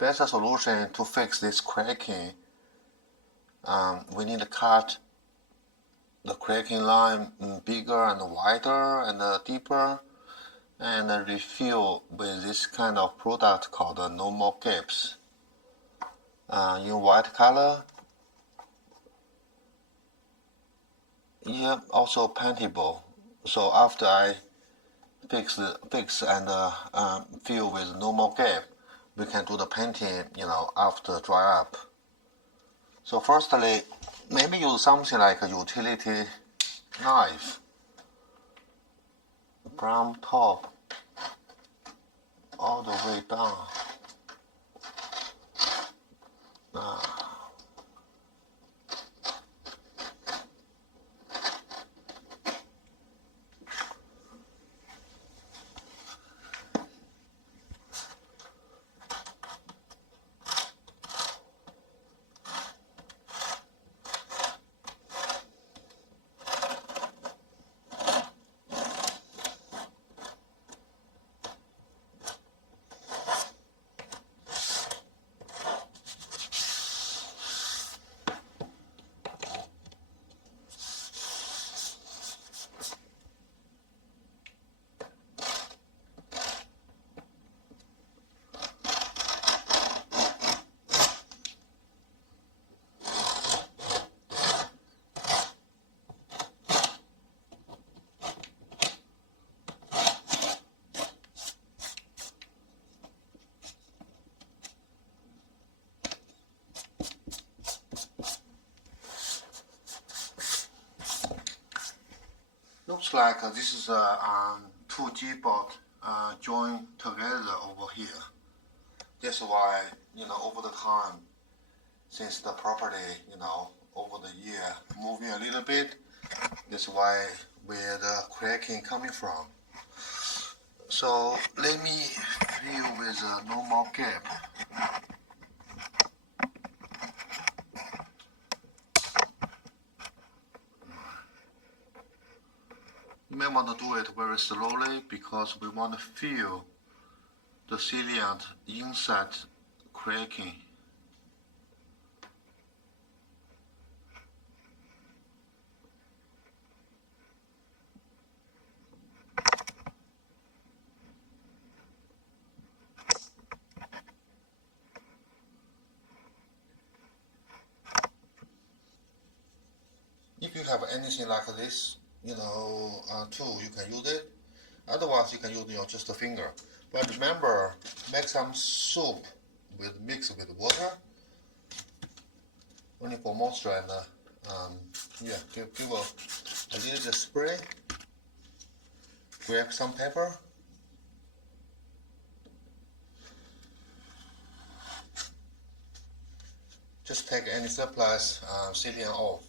best solution to fix this cracking, we need to cut the cracking line bigger and wider and deeper, and refill with this kind of product called no more gaps in white color. Yeah, also paintable. So after I fix and fill with no more gap, we can do the painting, after dry up. So firstly, maybe use something like a utility knife, from top all the way down. Looks like this is two G-board joined together over here. That's why, over the time, since the property, over the year moving a little bit, that's why where the cracking coming from. So let me fill with a normal gap. You may want to do it very slowly because we want to feel the sealant inside cracking. If you have anything like this, tool, you can use it. Otherwise, you can use just a finger. But remember, make some soup mix with water, only for moisture, and give a little spray. Grab some pepper. Just take any surplus sealant off.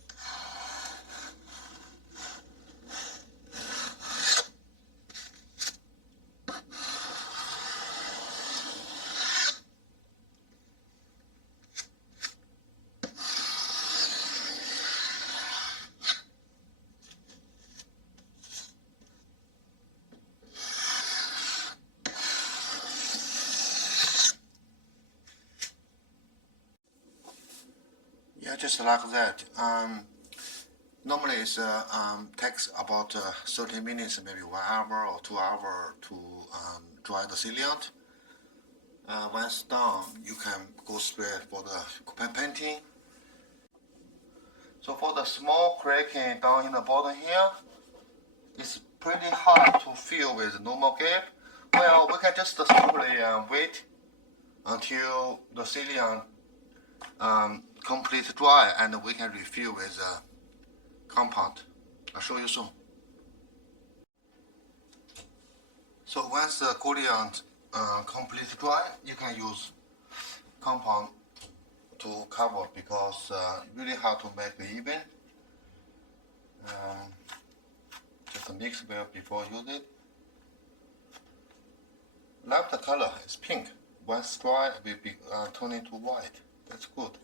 Yeah, just like that. Normally it takes about 30 minutes, maybe 1 hour or 2 hours to dry the sealant. Once done, you can go straight for the painting. So for the small cracking down in the bottom here, it's pretty hard to fill with normal gap. Well, we can just simply wait until the sealant complete dry, and we can refill with compound. I'll show you soon. So once the coolant complete dry, you can use compound to cover because really hard to make even. Just mix well before use it. Like the color is pink. Once dry, it will be turning to white. That's good.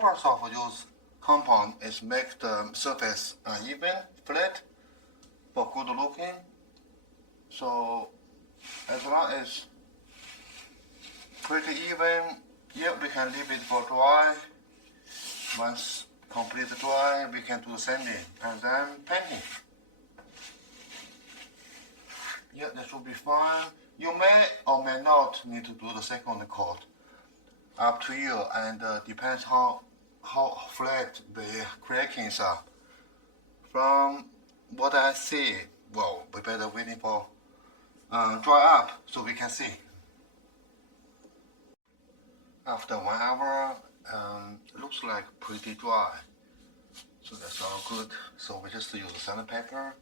purpose of use compound is make the surface even, flat, for good looking. So as long as pretty even, yeah, we can leave it for dry. Once completely dry, we can do the sanding and then painting. Yeah, that should be fine. You may or may not need to do the second coat. Up to you, and depends how flat the crackings are. From what I see, well, we better waiting for dry up so we can see. After 1 hour, looks like pretty dry. So that's all good. So we just use sandpaper.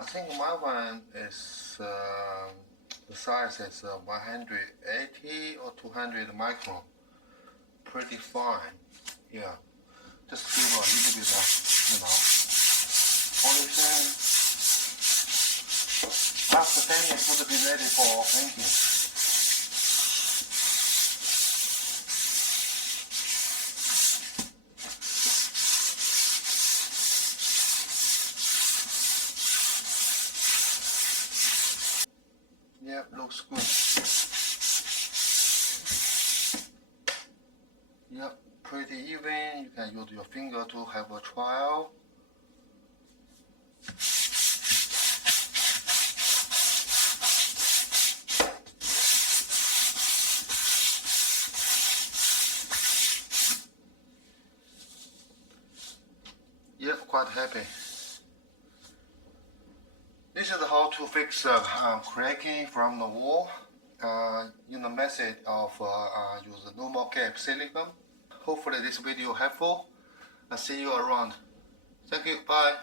I think my one is the size is 180 or 200 micron. Pretty fine. Yeah. Just give a little bit of, polishing. After painting, it would be ready for painting. Yeah, looks good. Yep, pretty even. You can use your finger to have a trial. Yep, quite happy. This is how to fix cracking from the wall. In the method of use normal cap silicone. Hopefully this video helpful. I'll see you around. Thank you. Bye.